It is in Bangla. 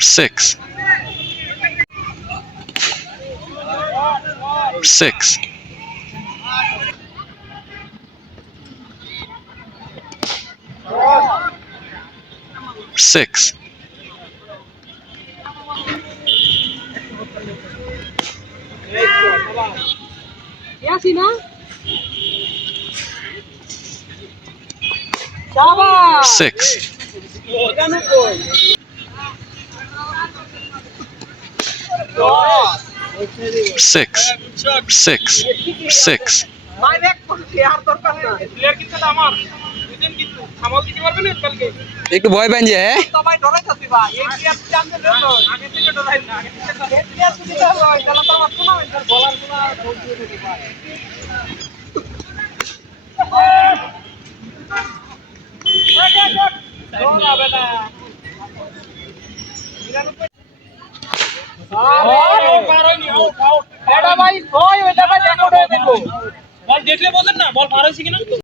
6 6 6 6 6 6 6 একটু ভয় পান যে দেখলে বলেন না বল পার হয়েছে কিনা।